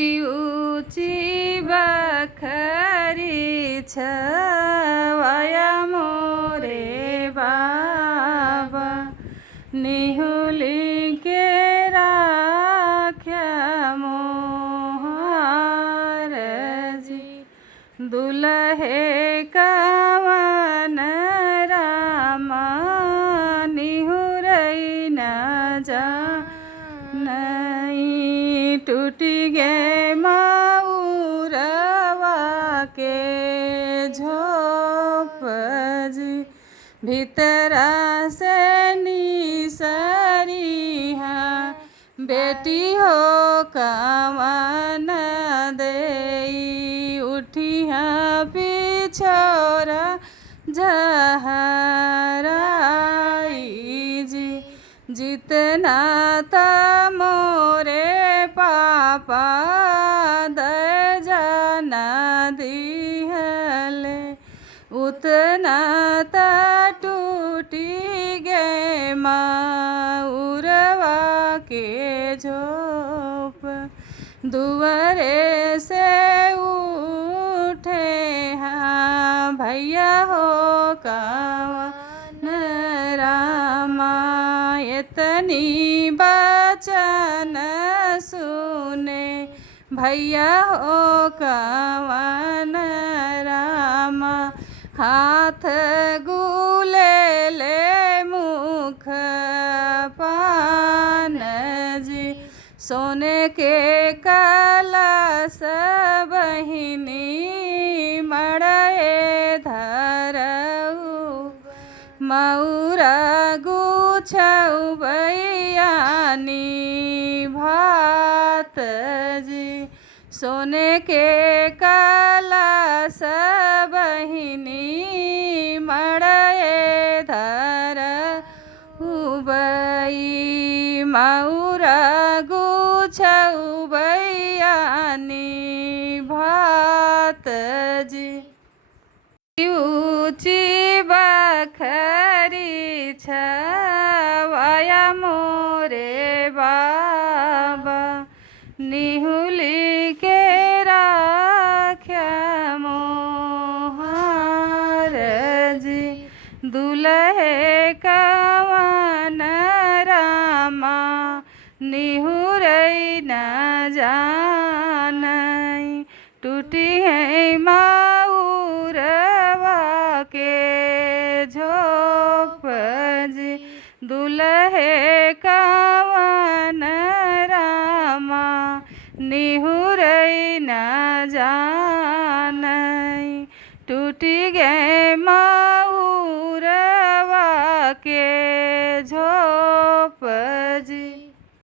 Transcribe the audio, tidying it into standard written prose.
ऊंची बखरी छवाया मोरे बाबा निहुली के राख्या मोहार जी दुल्हे कवन रामा निहुरई न जा नहीं टूटी गे माउरवा के झोप जी भीतरा से निसरिहा बेटी हो कवन देई उठिया पिछोरा जहराई जी जितना मोरे पापा दर्जना दिहले उतना टूटी गे माउरवा के झोप दुआरे से उठे हाँ भैया हो कवन रामा इतनी बचन सुने भैया हो कवन रामा हाथ गुले ले मुख पान जी सोने के कलश बहिनी मड़े धरऊ मऊरा गुछऊ बयानी भात जी सोने के कलश बहिनी मड़े धर उबई मऊरा गुछऊ बयानी भात जी ऊंची बखरी छवाया मोरे बाबा निहुली के राख्या मोहार जी दुल्हे कवन रामा निहुरई न जानई टूटी है माउरवा के झोप जी दुल्हे कवन रामा निहुरई न जानई टूटी गे माउरवा के झोप